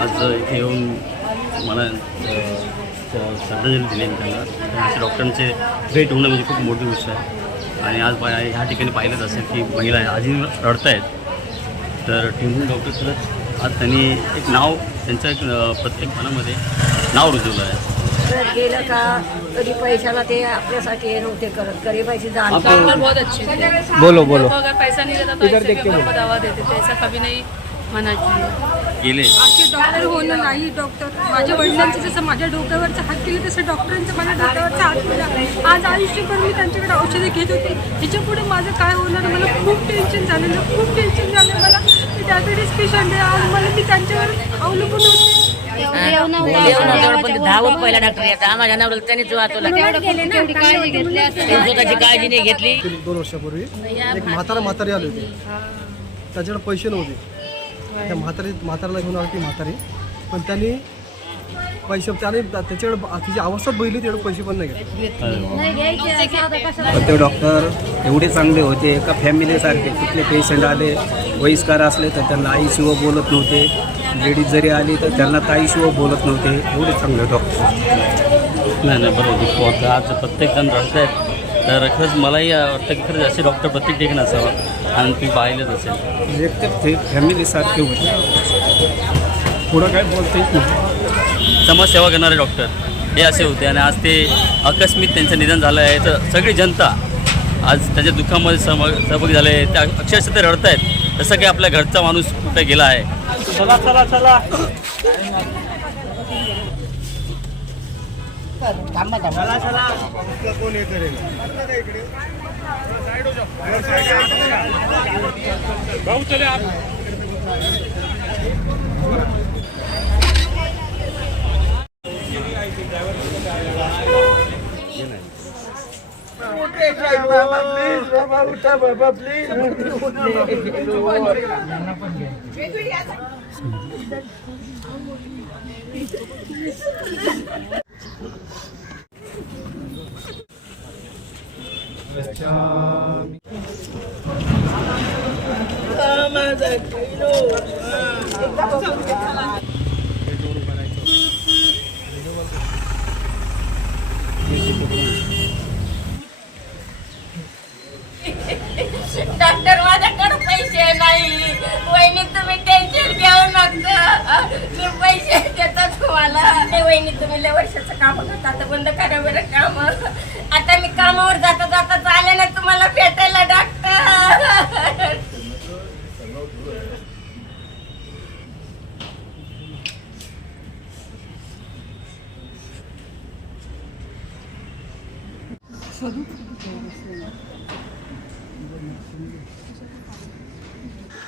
आज इथे येऊन मला श्रद्धांजली दिली त्यांना. आणि डॉक्टरांचे भेट होणं म्हणजे खूप मोठी गोष्ट आहे. आणि आज ह्या ठिकाणी पाहिलंच असेल की महिला आजी रडत आहेत तर टिंबून डॉक्टर खरंच आज त्यांनी एक नाव त्यांच्या एक प्रत्येक मनामध्ये नाव रुजवलं आहे. गेलं का? कधी पैशाला ते आपल्यासाठी हे नव्हते करत. गरीबाची जाण आप- डॉक्टर बहुत अच्छे थे बोलो बोलो. अगर पैसा नहीं रहता तो ऐसे के ऊपर दवा देते. थे ऐसा कभी नहीं मना किया गेले. असे डॉक्टर होणं नाही डॉक्टर माझ्या वडिलांचे जसं माझ्या डोक्यावरचा हात केले तसं डॉक्टरांचं माझ्या डोक्यावरचा हात केला. आज आयुष्यभर मी त्यांच्याकडे औषधे घेत होते. ह्याच्यापुढे माझं काय होणार? मला खूप टेन्शन झालेलं खूप टेन्शन झालं मला. मी डायबिटीस पेशंट आहे. आज मला मी त्यांच्यावर अवलंबून होते. धावत पहिला डॉक्टर यायचा. आम्हाला नवऱ्याला त्यांनीच वाचवलं स्वतःची काळजी नाही घेतली. दोन वर्षापूर्वी एक म्हातारा म्हातारी आली होती. त्याच्याकडे पैसे नव्हते. त्या म्हातारी म्हाताऱ्याला घेऊन आली ती म्हातारी. पण त्यांनी पैसे त्याने त्याच्याकडे तिची अवस्था बघितली तेवढे पैसे पण नाही घेतले. पण ते डॉक्टर एवढे चांगले होते एका फॅमिलीसारखे कुठले पेशंट आले वयस्कर असले तर त्यांना आईशिव बोलत नव्हते. लेडीज जरी आली तर त्यांना ताईशिव बोलत नव्हते. एवढे चांगले डॉक्टर नाही नाही बरोबर. आज प्रत्येकजण रडत आहेत तर खरंच मलाही वाटतं की खरंच असे डॉक्टर प्रत्येक ठिकाणी असावा आणि तुम्ही पाहिलंच असेल. एकदम ते फॅमिलीसारखे होते. पुढं काय बोलता समाजसेवा करणारे डॉक्टर हे असे होते आणि आज ते अकस्मित त्यांचं निधन झालं आहे. तर सगळी जनता आज त्याच्या दुःखामध्ये सम सहभागी झाले आहे त्या अक्षरशः ते रडत आहेत जसं की आपल्या घरचा माणूस कुठे गेला आहे. चला चला चला. Tama da kilo. Ah, doctor माझ्याकडे पैसे नाही. वहिनी तुम्ही टेन्शन घेऊ नका. मी पैसे देतो तुम्हाला. ते वहिनी तुम्ही लय वर्षाचं काम करता आता बंद करा बरं काम. आता मी कामावर जाता जाता चालेल ना तुम्हाला भेटायला डॉक्टर 你说不好。